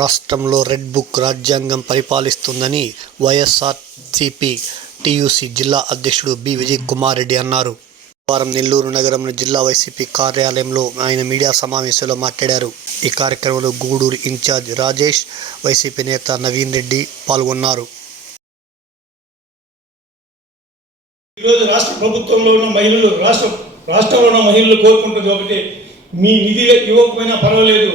రాష్ట్రంలో red book రాజ్యాంగం పరిపాలిస్తుందని YSRCP TUC జిల్లా అధ్యక్షుడు బి. విజయ్ కుమార్ రెడ్డి అన్నారు. వారం నెల్లూరు నగరంలోని జిల్లా వైసీపీ కార్యాలయంలో ఆయన మీడియా సమావేశంలో మాట్లాడారు. ఈ కార్యక్రమంలో గూడూరు ఇన్ఛార్జ్ రాజేష్, వైసీపీ నేత నవీన్ రెడ్డి పాల్గొన్నారు. ఈరోజు రాష్ట్ర ప్రభుత్వంలో ఉన్న మహిళలు రాష్ట్రంలో ఉన్న మహిళలు కోరుకుంటుంది ఒకటి, మీ నిధి ఇవ్వకపోయినా పర్వాలేదు,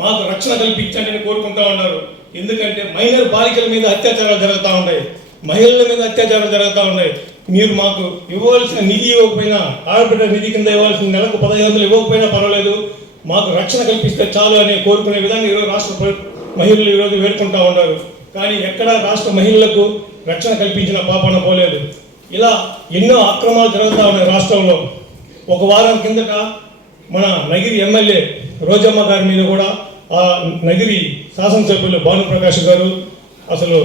మాకు రక్షణ కల్పించండి అని కోరుకుంటా ఉన్నారు. ఎందుకంటే మైనర్ బాలికల మీద అత్యాచారాలు జరుగుతూ ఉన్నాయి, మహిళల మీద అత్యాచారాలు జరుగుతూ ఉన్నాయి. మీరు మాకు ఇవ్వవలసిన నిధి ఇవ్వకపోయినా, ఆడబిడ్డ నిధి కింద ఇవ్వాల్సిన నెలకు 1500 ఇవ్వకపోయినా పర్వాలేదు, మాకు రక్షణ కల్పిస్తే చాలు అని కోరుకునే విధంగా ఈరోజు రాష్ట్ర మహిళలు ఈరోజు వేడుకుంటూ ఉన్నారు. కానీ ఎక్కడా రాష్ట్ర మహిళలకు రక్షణ కల్పించిన పాపన పోలేదు. ఇలా ఎన్నో అక్రమాలు జరుగుతూ ఉన్నాయి రాష్ట్రంలో. ఒక వారం కిందట మన నగిరి ఎమ్మెల్యే రోజమ్మ గారి మీద కూడా ఆ నగిరి శాసనసభ్యులు భానుప్రకాష్ గారు అసలు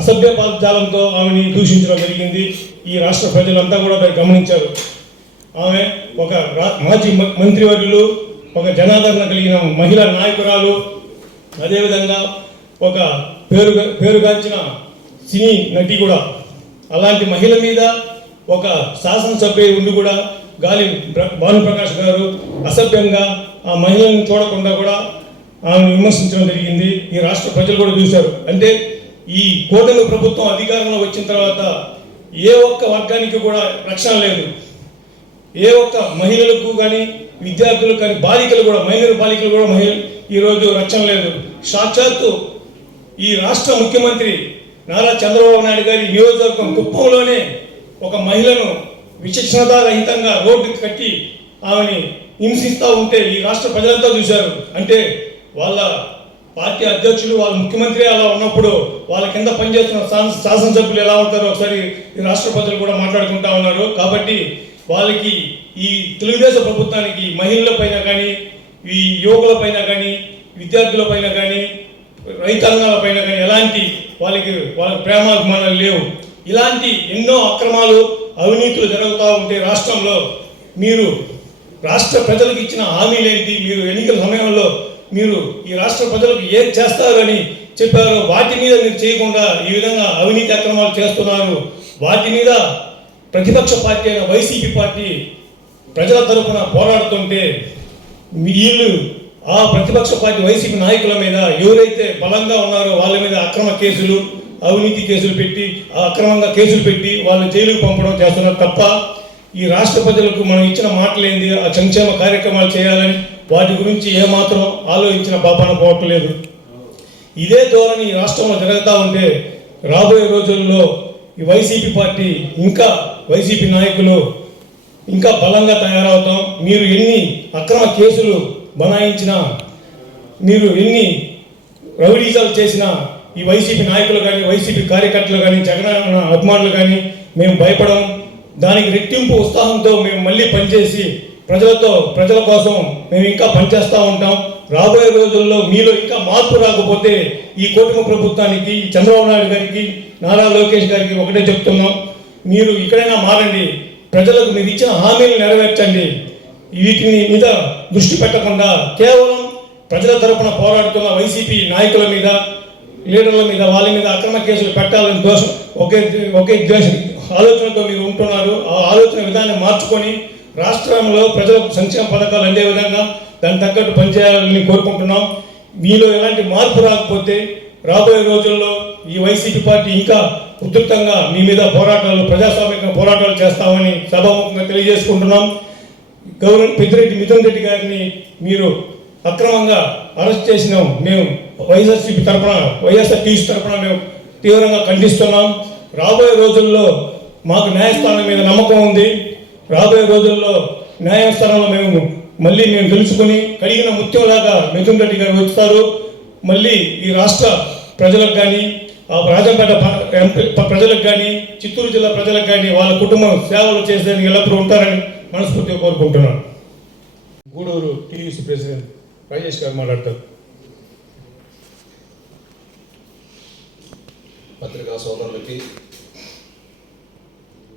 అసభ్య పదజాలంతో ఆమెని దూషించడం జరిగింది. ఈ రాష్ట్ర ప్రజలంతా కూడా దాన్ని గమనించారు. ఆమె ఒక మాజీ మంత్రివర్యులు, ఒక జనాదరణ కలిగిన మహిళా నాయకురాలు, అదేవిధంగా ఒక పేరుగాంచిన సినీ నటి కూడా. అలాంటి మహిళ మీద ఒక శాసనసభ్యుడు ఉండి కూడా గాలి భానుప్రకాష్ గారు అసభ్యంగా ఆ మహిళలను చూడకుండా కూడా ఆమెను విమర్శించడం జరిగింది. ఈ రాష్ట్ర ప్రజలు కూడా చూశారు. అంటే ఈ కూటమి ప్రభుత్వం అధికారంలో వచ్చిన తర్వాత ఏ ఒక్క వర్గానికి కూడా రక్షణ లేదు. ఏ ఒక్క మహిళలకు కానీ, విద్యార్థులకు కానీ, బాలికలు కూడా, మైనర్ బాలికలు కూడా ఈరోజు రక్షణ లేదు. సాక్షాత్తు ఈ రాష్ట్ర ముఖ్యమంత్రి నారా చంద్రబాబు నాయుడు గారి నియోజకవర్గం కుప్పంలోనే ఒక మహిళను విచక్షణతారహితంగా రోడ్డుకి కట్టి ఆమెని హింసిస్తూ ఉంటే ఈ రాష్ట్ర ప్రజలంతా చూశారు. అంటే వాళ్ళ పార్టీ అధ్యక్షులు, వాళ్ళ ముఖ్యమంత్రి అలా ఉన్నప్పుడు వాళ్ళ కింద పనిచేస్తున్న శాసనసభ్యులు ఎలా ఉంటారో ఒకసారి ఈ రాష్ట్ర ప్రజలు కూడా మాట్లాడుకుంటా ఉన్నారు. కాబట్టి వాళ్ళకి ఈ తెలుగుదేశం ప్రభుత్వానికి మహిళల పైన కానీ, ఈ యువకుల పైన కానీ, విద్యార్థుల పైన కానీ, రైతాంగాల పైన కానీ ఎలాంటి వాళ్ళ ప్రేమాభిమానాలు లేవు. ఇలాంటి ఎన్నో అక్రమాలు, అవినీతులు జరుగుతూ ఉంటే రాష్ట్రంలో మీరు రాష్ట్ర ప్రజలకు ఇచ్చిన హామీలేంటి, మీరు ఎన్నికల సమయంలో మీరు ఈ రాష్ట్ర ప్రజలకు ఏం చేస్తారని చెప్పారో వాటి మీద మీరు చేయకుండా ఈ విధంగా అవినీతి అక్రమాలు చేస్తున్నారు. వాటి మీద ప్రతిపక్ష పార్టీ అయిన వైసీపీ పార్టీ ప్రజల తరఫున పోరాడుతుంటే వీళ్ళు ఆ ప్రతిపక్ష పార్టీ వైసీపీ నాయకుల మీద ఎవరైతే బలంగా ఉన్నారో వాళ్ళ మీద అక్రమ కేసులు, అవినీతి కేసులు పెట్టి, అక్రమంగా కేసులు పెట్టి వాళ్ళు జైలుకు పంపడం చేస్తున్నారు తప్ప ఈ రాష్ట్ర ప్రజలకు మనం ఇచ్చిన మాటలేంది, ఆ సంక్షేమ కార్యక్రమాలు చేయాలని వాటి గురించి ఏమాత్రం ఆలోచించిన పాపాన పోవట్లేదు. ఇదే ధోరణి ఈ రాష్ట్రంలో జరుగుతూ ఉంటే రాబోయే రోజుల్లో ఈ వైసీపీ పార్టీ ఇంకా, వైసీపీ నాయకులు ఇంకా బలంగా తయారవుతాం. మీరు ఎన్ని అక్రమ కేసులు బనాయించినా, మీరు ఎన్ని రౌడీజాలు చేసినా ఈ వైసీపీ నాయకులు కానీ, వైసీపీ కార్యకర్తలు కానీ, జగన్ అభిమానులు కానీ మేము భయపడం. దానికి రెట్టింపు ఉత్సాహంతో మేము మళ్ళీ పనిచేసి ప్రజల కోసం మేము ఇంకా పనిచేస్తూ ఉంటాం. రాబోయే రోజుల్లో మీలో ఇంకా మార్పు రాకపోతే ఈ కూటమి ప్రభుత్వానికి, చంద్రబాబు నాయుడు గారికి, నారా లోకేష్ గారికి ఒకటే చెప్తున్నాం, మీరు ఇక్కడైనా మారండి, ప్రజలకు మీరు ఇచ్చిన హామీలు నెరవేర్చండి. వీటిని మీద దృష్టి పెట్టకుండా కేవలం ప్రజల తరపున పోరాడుతున్న వైసీపీ నాయకుల మీద, లీడర్ల మీద, వాళ్ళ మీద అక్రమ కేసులు పెట్టాలని ఒకే ద్వేషం ఆలోచనతో మీరు ఉంటున్నారు. ఆ ఆలోచన విధానం మార్చుకొని రాష్ట్రంలో ప్రజలకు సంక్షేమ పథకాలు అందే విధంగా దానికి తగ్గట్టు పనిచేయాలని కోరుకుంటున్నాం. మీలో ఎలాంటి మార్పు రాకపోతే రాబోయే రోజుల్లో ఈ వైసీపీ పార్టీ ఇంకా ఉధృతంగా మీ మీద పోరాటాలు, ప్రజాస్వామిక పోరాటాలు చేస్తామని సభాముఖంగా తెలియజేసుకుంటున్నాం. పెద్దిరెడ్డి మిథున్ రెడ్డి గారిని మీరు అక్రమంగా అరెస్ట్ చేసిన మేము వైఎస్ఆర్సీపీ తరఫున, వైఎస్ఆర్టీసీ తరఫున మేము తీవ్రంగా ఖండిస్తున్నాం. రాబోయే రోజుల్లో మాకు న్యాయస్థానం మీద నమ్మకం ఉంది. రాబోయే రోజుల్లో న్యాయస్థానంలో మళ్ళీ మేము తెలుసుకుని కడిగిన ముత్యంలాగా మిథున్ రెడ్డి గారు వస్తారు. మళ్ళీ ఈ రాష్ట్ర ప్రజలకు కానీ, ఆ రాజంపేట ప్రజలకు కానీ, చిత్తూరు జిల్లా ప్రజలకు కానీ వాళ్ళ కుటుంబం సేవలు చేసేందుకు ఎల్లప్పుడూ ఉంటారని మనస్ఫూర్తిగా కోరుకుంటున్నాను. గూడూరు టీయూసీ ప్రెసిడెంట్ రాజేష్ గారు మాట్లాడతారు. పత్రికా సోదరులకి,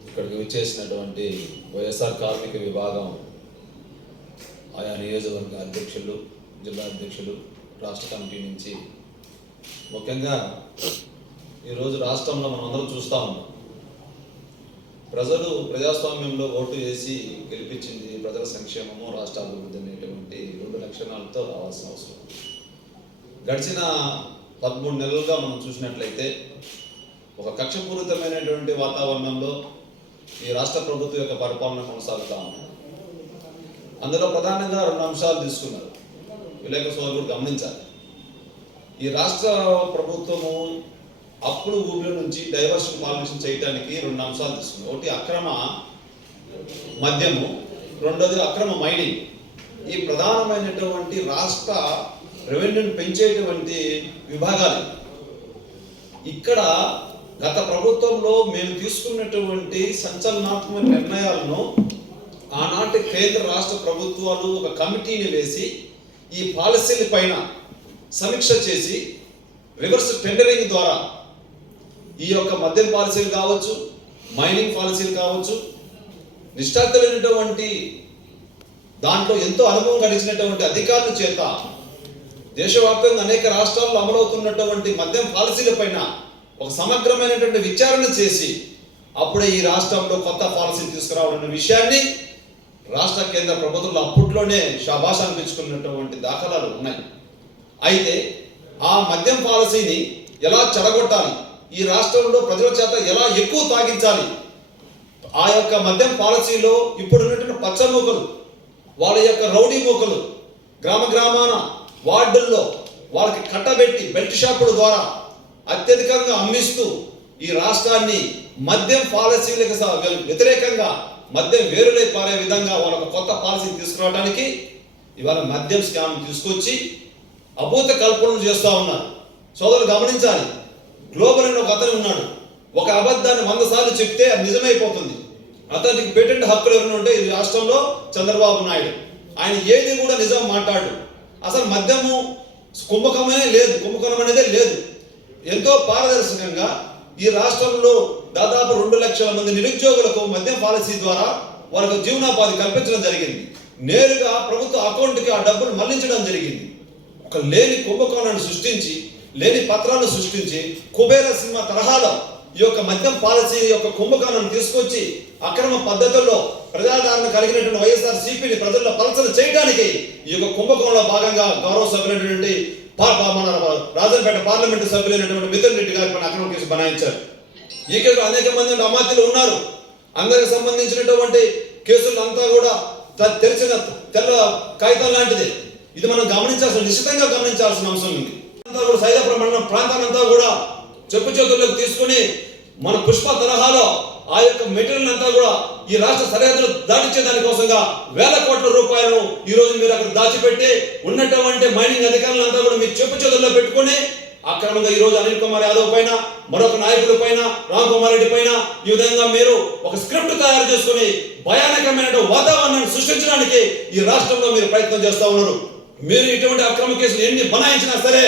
ఇక్కడికి విచ్చేసినటువంటి వైఎస్ఆర్ కార్మిక విభాగం ఆయా నియోజకవర్గ అధ్యక్షులు, జిల్లా అధ్యక్షులు, రాష్ట్ర కమిటీ నుంచి ముఖ్యంగా ఈరోజు రాష్ట్రంలో మనం అందరం చూస్తూ ఉన్నాం. ప్రజలు ప్రజాస్వామ్యంలో ఓటు వేసి గెలిపించింది ప్రజల సంక్షేమము, రాష్ట్ర అభివృద్ధి అనేటువంటి 2 లక్షణాలతో రావాల్సిన అవసరం. గడిచిన 13 నెలలుగా మనం చూసినట్లయితే ఒక కక్షపూరితమైనటువంటి వాతావరణంలో ఈ రాష్ట్ర ప్రభుత్వం యొక్క పరిపాలన కొనసాగుతూ ఉంది. అందులో ప్రధానంగా 2 అంశాలు తీసుకున్నారు. విలేకరుల సోదరులు గమనించాలి. ఈ రాష్ట్ర ప్రభుత్వము అప్పుడు ఊపిలో నుంచి డైవర్షన్ పాలిటిక్స్ చేయడానికి 2 అంశాలు తీసుకున్నారు. ఒకటి అక్రమ మద్యము, రెండోది అక్రమ మైనింగ్. ఈ ప్రధానమైనటువంటి రాష్ట్ర రెవెన్యూని పెంచేటువంటి విభాగాలు. ఇక్కడ గత ప్రభుత్వంలో మేము తీసుకున్నటువంటి సంచలనాత్మక నిర్ణయాలను ఆనాటి కేంద్ర రాష్ట్ర ప్రభుత్వాలు ఒక కమిటీని వేసి ఈ పాలసీల పైన సమీక్ష చేసి రివర్స్ టెండరింగ్ ద్వారా ఈ యొక్క మద్యం పాలసీలు కావచ్చు, మైనింగ్ పాలసీలు కావచ్చు, నిష్ఠాతులైనటువంటి దాంట్లో ఎంతో అనుభవం గడిచినటువంటి అధికారుల చేత దేశవ్యాప్తంగా అనేక రాష్ట్రాల్లో అమలవుతున్నటువంటి మద్యం పాలసీల పైన ఒక సమగ్రమైనటువంటి విచారణ చేసి అప్పుడే ఈ రాష్ట్రంలో కొత్త పాలసీ తీసుకురావాలన్న విషయాన్ని రాష్ట్ర కేంద్ర ప్రభుత్వాలు అప్పట్లోనే శాబాష్ అనిపించుకున్నటువంటి దాఖలాలు ఉన్నాయి. అయితే ఆ మద్యం పాలసీని ఎలా చెడగొట్టాలి, ఈ రాష్ట్రంలో ప్రజల చేత ఎలా ఎక్కువ తాగించాలి, ఆ యొక్క మద్యం పాలసీలో ఇప్పుడున్నటువంటి పచ్చమూకలు, వాళ్ళ యొక్క రౌడీ మూకలు గ్రామ గ్రామాన వార్డుల్లో వాళ్ళకి కట్టబెట్టి బెల్ట్ షాపుల ద్వారా అత్యధికంగా అమ్మిస్తూ ఈ రాష్ట్రాన్ని మద్యం పాలసీలకు వ్యతిరేకంగా మద్యం వేరులై పారే విధంగా వాళ్ళకు కొత్త పాలసీ తీసుకురావడానికి ఇవాళ మద్యం స్కామ్ తీసుకొచ్చి అభూత కల్పనలు చేస్తూ ఉన్నారు. సోదరులు గమనించాలి. గ్లోబల్ అని ఒక అతను ఉన్నాడు. ఒక అబద్ధాన్ని 100 సార్లు చెప్తే అది నిజమైపోతుంది. అతనికి పేటెంట్ హక్కులు ఎవరైనా ఉంటే ఈ రాష్ట్రంలో చంద్రబాబు నాయుడు. ఆయన ఏది కూడా నిజం మాట్లాడు. అసలు మద్యము కుంభకమే లేదు, కుంభకోణం అనేదే లేదు. ఎంతో పారదర్శకంగా ఈ రాష్ట్రంలో దాదాపు 2 లక్షల మంది నిరుద్యోగులకు మద్యం పాలసీ ద్వారా వాళ్ళకు జీవనోపాధి కల్పించడం జరిగింది. నేరుగా ప్రభుత్వ అకౌంట్కి ఆ డబ్బులు మళ్లించడం జరిగింది. ఒక లేని కుంభకోణాన్ని సృష్టించి, లేని పత్రాలను సృష్టించి కుబేర సినిమా తరహాలో ఈ యొక్క మద్యం పాలసీ యొక్క కుంభకోణాన్ని తీసుకొచ్చి అక్రమ పద్ధతుల్లో ప్రజాదరణ కలిగినటువంటి వైఎస్ఆర్సీపీని ప్రజల్లో పలసన చేయడానికి ఈ యొక్క కుంభకోణంలో భాగంగా గౌరవ సభ్యులైనటువంటి మన రాజంపేట పార్లమెంటు సభ్యులైనటువంటి మిథున్ రెడ్డి గారి పైన అక్రమ కేసు బనాయించారు. ఈ కేసులో అనేక మంది అమాత్యులు ఉన్నారు. అందరికి సంబంధించినటువంటి కేసులు అంతా కూడా తెరిచిన తెల్ల కాగితం లాంటిది. ఇది మనం నిశ్చితంగా గమనించాల్సిన అవసరం ఉంది. అంతా కూడా సైదాపురం ప్రాంతాలంతా కూడా చెప్పు చేతుల్లోకి తీసుకుని మన పుష్ప తరహాలో ఆ యొక్క మెటీరియల్ అంతా కూడా ఈ రాష్ట్ర సరిహద్దులు దాటించే దానికోసంగా వేల కోట్ల రూపాయలను ఈ రోజు మీరు అక్కడ దాచిపెట్టి ఉన్నటువంటి మైనింగ్ అధికారులంతా కూడా మీ చెప్పు చేతుల్లో పెట్టుకుని అక్రమంగా ఈ రోజు అనిల్ కుమార్ యాదవ్ పైన, మరొక నాయకుల పైన, రామ్ కుమార్ రెడ్డి పైన ఈ విధంగా మీరు ఒక స్క్రిప్ట్ తయారు చేసుకుని భయానకమైన వాతావరణాన్ని సృష్టించడానికి ఈ రాష్ట్రంలో మీరు ప్రయత్నం చేస్తూ ఉన్నారు. మీరు ఇటువంటి అక్రమ కేసులు ఎన్ని బనాయించినా సరే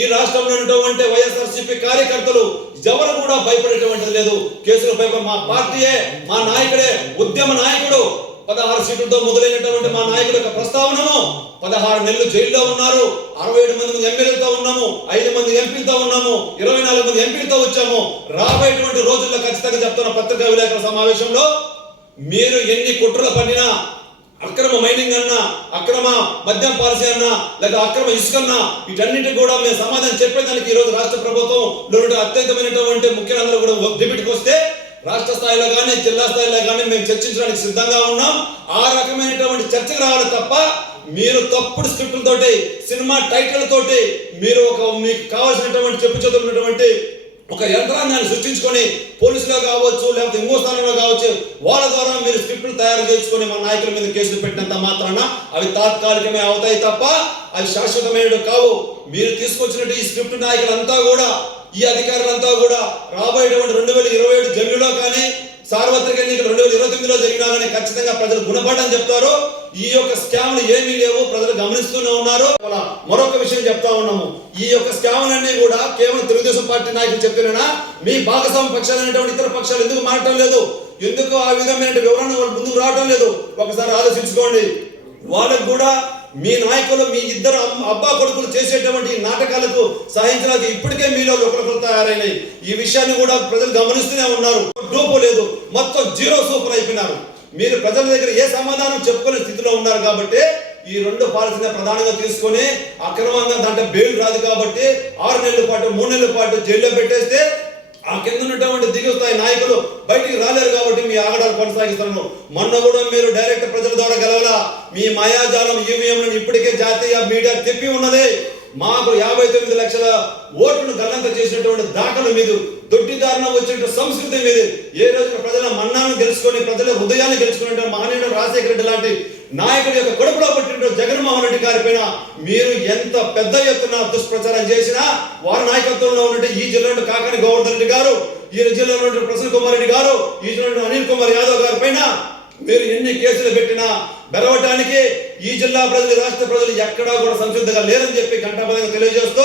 ఈ రాష్ట్రంలో ఉన్నటువంటి వైఎస్ఆర్సీపీ కార్యకర్తలు ఎవరు కూడా భయపడేటువంటిది లేదు. కేసులు మా పార్టీయే, మా నాయకుడే, ఉద్యమ నాయకుడు 16 సీట్లతో మొదలైనటువంటి మా నాయకుల యొక్క ప్రస్తావనము 16 నెలలు జైల్లో ఉన్నారు. 67 మంది ఎమ్మెల్యేలతో ఉన్నాము, 5 మంది ఎంపీలతో ఉన్నాము, 24 మంది ఎంపీలతో వచ్చాము. రాబోయేటువంటి రోజుల్లో ఖచ్చితంగా చెప్తున్న పత్రికా విలేకరుల సమావేశంలో మీరు ఎన్ని కుట్రలు పన్నినా, అక్రమ మైనింగ్ అన్నా, అక్రమ మద్యం పాలసీ అన్నా, లేదా అక్రమ ఇసుకన్నా, వీటన్నిటికి కూడా మేము సమాధానం చెప్పేదానికి ఈ రోజు రాష్ట్ర ప్రభుత్వం అత్యంతమైనటువంటి ముఖ్యులందరూ కూడా డిబేట్కి వస్తే రాష్ట్ర స్థాయిలో కానీ జిల్లా స్థాయిలో కానీ మేము చర్చించడానికి సిద్ధంగా ఉన్నాం. ఆ రకమైనటువంటి చర్చకు రావాలి తప్ప మీరు తప్పుడు స్క్రిప్టులతోటి, సినిమా టైటిల్ తోటి మీరు మీకు కావాల్సినటువంటి చెప్పు చేతున్నటువంటి ఒక యంత్రాంగాన్ని సృష్టించుకొని పోలీసులో కావచ్చు, లేకపోతే ఇంకో స్థానంలో కావచ్చు, వాళ్ళ ద్వారా మీరు స్క్రిప్టులు తయారు చేసుకొని మన నాయకుల మీద కేసులు పెట్టినంత మాత్రాన అవి తాత్కాలికమే అవుతాయి తప్ప అవి శాశ్వతమైనవి కావు. మీరు తీసుకొచ్చినట్టు ఈ స్క్రిప్ట్ నాయకులంతా కూడా, ఈ అధికారులంతా కూడా రాబోయేటువంటి 2027 జన్యులో కానీ సార్వత్రిక ఎన్నికలు 2029లో జరిగినా కానీ ఖచ్చితంగా ప్రజలు గుణపాఠం చెప్తారు. ఈ యొక్క స్కామ్లు ఏమీ లేవు, ప్రజలు గమనిస్తూనే ఉన్నారు. మరొక విషయం చెప్తా ఉన్నాము, ఈ యొక్క స్కామ్లన్నీ కూడా కేవలం తెలుగుదేశం పార్టీ నాయకులు చెప్పినా మీ భాగస్వామ్య పక్షాలు అనేటువంటి ఇతర పక్షాలు ఎందుకు మారటం లేదు, ఎందుకు ఆ విధమైన వివరణ వాళ్ళు ముందుకు రావటం లేదు? ఒకసారి ఆలోచించుకోండి. వాళ్ళకు కూడా మీ నాయకులు మీ ఇద్దరు అబ్బా కొడుకులు చేసేటువంటి నాటకాలకు సహించడానికి ఇప్పటికే మీలో ఒకరు తయారైనాయి. ఈ విషయాన్ని కూడా ప్రజలు గమనిస్తూనే ఉన్నారు. డూపు లేదు, మొత్తం జీరో సూపర్ అయిపోయినారు. మీరు ప్రజల దగ్గర ఏ సమాధానం చెప్పుకునే స్థితిలో ఉన్నారు కాబట్టి ఈ 2 పాలసీని ప్రధానంగా తీసుకొని అక్రమంగా దాంట్లో బెయిల్ రాదు కాబట్టి 6 నెలల పాటు 3 నెలల పాటు జైల్లో పెట్టేస్తే ఆ కింద ఉన్నటువంటి దిగువ స్థాయి నాయకులు బయటికి రాలేరు కాబట్టి మీ ఆగడాలు కొనసాగిస్తున్నాను. మొన్న కూడా మీరు డైరెక్ట్ ప్రజల ద్వారా గెలవలా. మీ మాయాజాలం ఈవీఎంలను ఇప్పటికే జాతీయ మీడియా తిప్పి ఉన్నది. మాకు 59 లక్షల ఓట్లను గల్లంత చేసినటువంటి దాఖలు మీదు, దొడ్డిదారుణ వచ్చిన సంస్కృతి మీద ఏ రోజున ప్రజల మన్నాను గెలుచుకొని ప్రజల హృదయాన్ని గెలుచుకునే మహనీయుడు రాజశేఖర రెడ్డి లాంటి నాయకుడి యొక్క కొడుకులో పుట్టిన జగన్మోహన్ రెడ్డి గారి పైన మీరు ఎంత పెద్ద ఎత్తున దుష్ప్రచారం చేసినా వారి నాయకత్వంలో ఉన్నట్టు ఈ జిల్లాలో కాకాని గోవర్ధన్ రెడ్డి గారు, ఈ జిల్లాలో ఉన్న ప్రసన్న కుమార్ రెడ్డి గారు, ఈ జిల్లాలో అనిల్ కుమార్ యాదవ్ గారి పైన మీరు ఎన్ని కేసులు పెట్టినా బెరవటానికి ఈ జిల్లా ప్రజలు రాష్ట్ర ప్రజలు ఎక్కడా కూడా సంసిద్ధంగా లేరని చెప్పి ఘంటాపదంగా తెలియజేస్తూ